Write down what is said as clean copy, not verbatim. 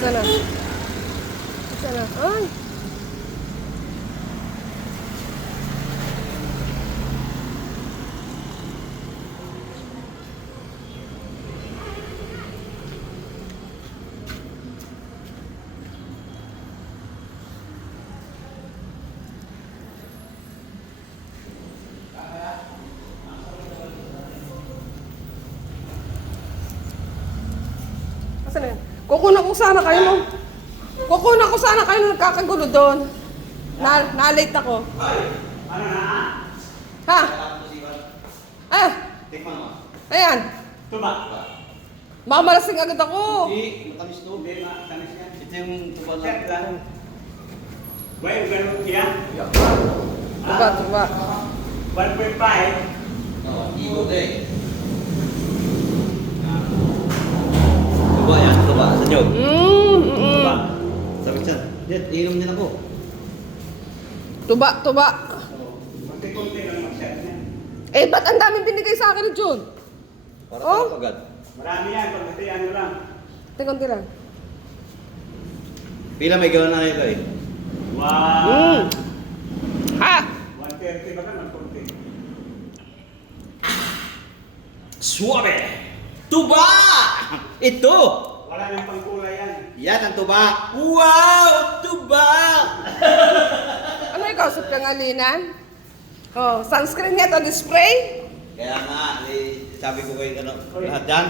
Sana. Sana. Ay. Asan na yun? Kukunan ko sana kayo nung... Kukunan ko sana kayo nung nagkakagulo doon. Na-late ako. Ano na? Ha? Ah! Tikman mo. Ayan. Tuba. Baka malasing agad ako. Hindi, matamis to. Hindi, matamis yan. Ito yung tuba lang. Ba, yung ganun siya? Tuba, tuba. 1.5. Oo, ikot eh. Tuba yan, tuba. Sa nyo. Tuba. Sabi siya, Dad, inom niya ako. Tuba, tuba. Kunti-kunti lang mag-set niya. Eh, ba't ang daming binigay sa akin ni Jun? Para Oh? agad. Marami yan, pag ano lang. Tingnan lang. Pila may gawin na nito eh. Wow! Ha? 130 ba ka? 140. Suwabe! Tuba! Ito! Wala nang pangkulay yan. Yan ang tuba. Wow! Tuba! Ano ikaw, sa pangalinan? Oh, sunscreen nga to, spray? Kaya nga, sabi ko kayo ano, lahat yan.